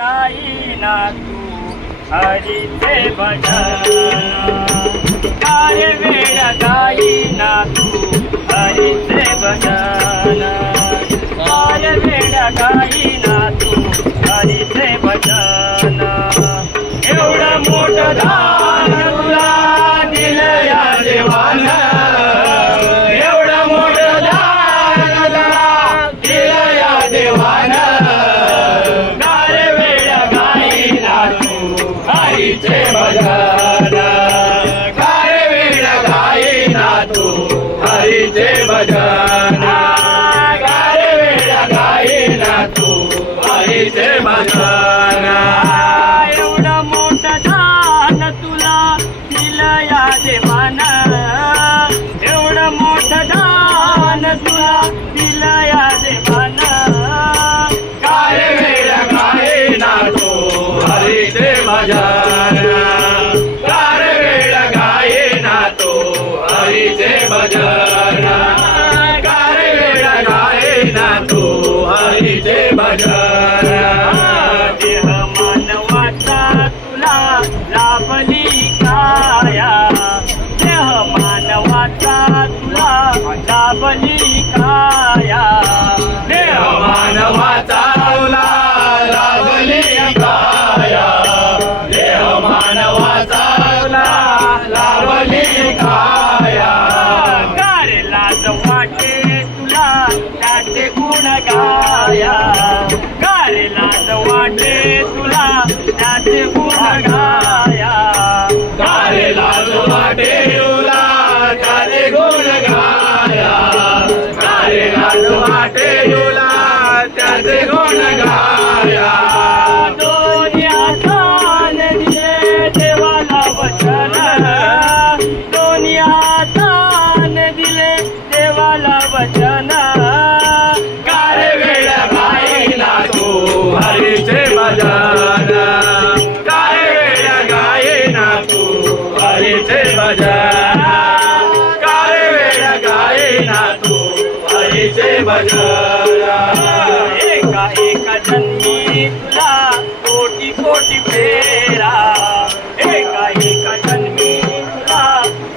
गाईना तू हरीचे भजन काय वेळ गाईना तू हरीचे भजन काय वेळ गाईना तू हरीचे भजन एवढं मोठं दान तुला दिलं या देवानं एवढं मोठं दान तुला दिलं या देवानं गार वेळ गाईना तू हरीचे भजन गार वेळ गाईना तू हरीचे भजन गार वेळ गाईना तू हरीचे भजन एवढं मोठं दान तुला दिलं या देवानं एवढं मोठं दान तुला दिलं या देवानं काय वेळ गाईना तू हरीचे भजन काय वेळ गाईना तू हरीचे भजन काय वेळ गाईना तू हरीचे भजन देह मानवाचा तुला लाभली काया देह मानवाचा तुला लाभली काया देह मानवाचा तुला लाभली काया देह मानवाचा तुला लाभली काया गार लाज वाटे तुला त्याचे गुण गाया गार लाज वाटे तुला त्याचे गुण गाया गार लाज वाटे तुला त्याचे गुण गाया गार लाज वाटे तुला त्याचे गुण गाया दोन्ही हाताने दिले देवाला वचन दोन्ही हाताने दिले देवाला वचन गार वेळ गाईना तू हरीचे भजन गार वेळ गाईना तू हरीचे भजन गार वेळ गाईना तू हरीचे भजन एका एका जन्मी तुला कोटी कोटी फेरा एका एका जन्मी तुला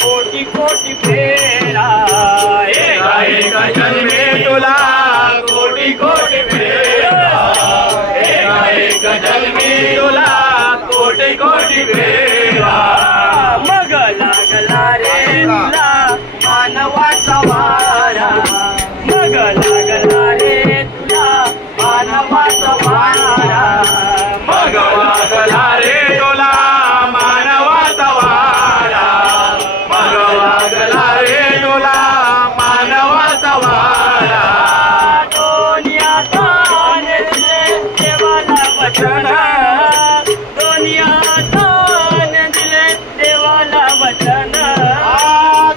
कोटी कोटी फेरा एका एका जन्मी तुला कोटी कोटी फेरा एका एका जन्मी तुला कोटी कोटी फेरा मग लागला रे तुला मानवाचा वारा मग लागला रे तुला मानवाचा वारा मग लागला रे तुला मानवाचा वारा मग लागला रे तुला मानवाचा वारा दोन्ही हाताने दिले देवाला वचन दोन्ही हाताने दिले देवाला वचन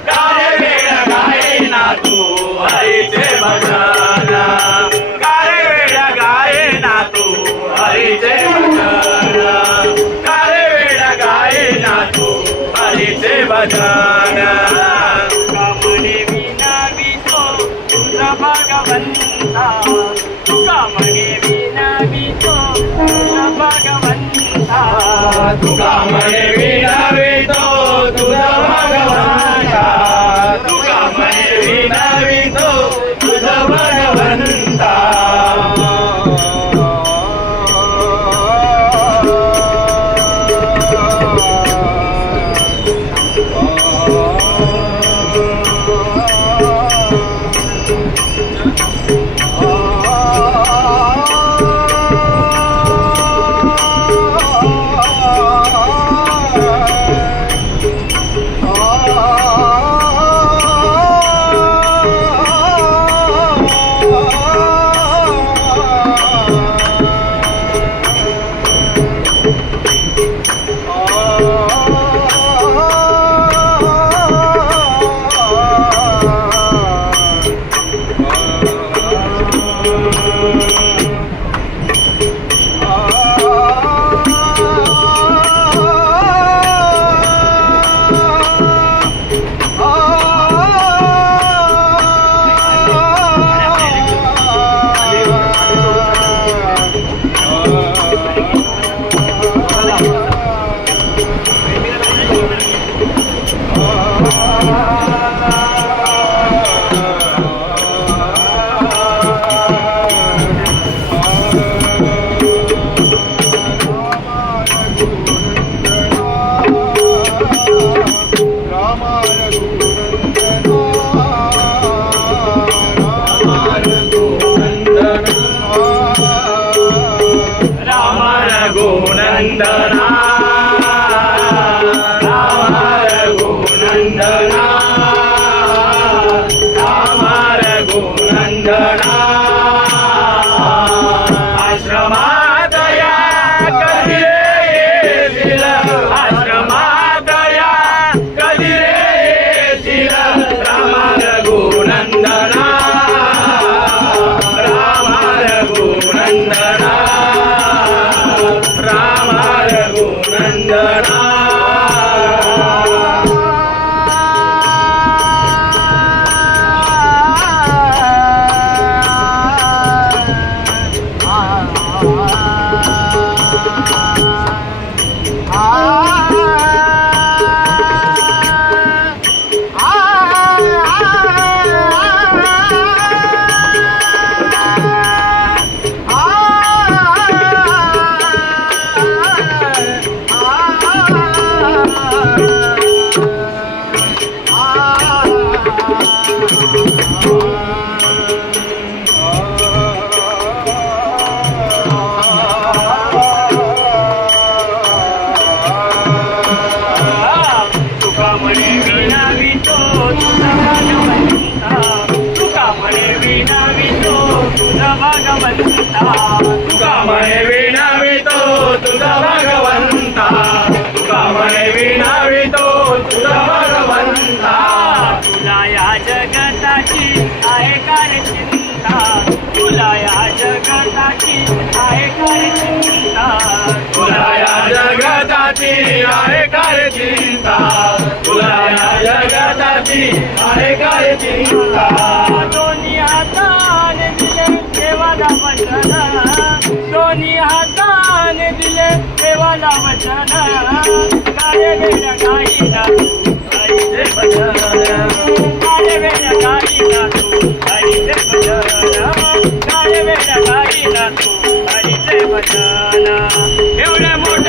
गार वेळ गाईना तू हरीचे भजन गार वेळ गाईना तू हरीचे भजन गार वेळ गाईना तू हरीचे भजन तुका म्हणे विनावितो तुझा भगवंता तुका म्हणे विनावितो तुझा भगवंता तुका म्हणे विनावितो तुझा भगवंता तुका म्हणे विनावितो तुझा भगवंता रघुनंदना राम रघुनंदना राम रघुनंदना आश्रमात या कधी रे येशील आश्रमात या कधी रे येशील राम रघुनंदना राम रघुनंदना राम रघुनंदना तुका म्हणे विणावितो तुझा भगवंता तुका म्हणे विणावितो तुझा भगवंता तुला या जगताची आहे काय चिंता तुला या जगताची आहे काय चिंता तुला या जगताची आहे काय चिंता तुला या जगताची आहे काय चिंता दोन्ही हाताने दिले देवाला वचन दोन्ही हाताने दिले देवाला वचन काळे वेड्या गाईला हरीचे भजन काळे वेड्या गाईला तू हरीचे भजन काळे वेड्या गाईला तू हरीचे भजन एवढे मोठे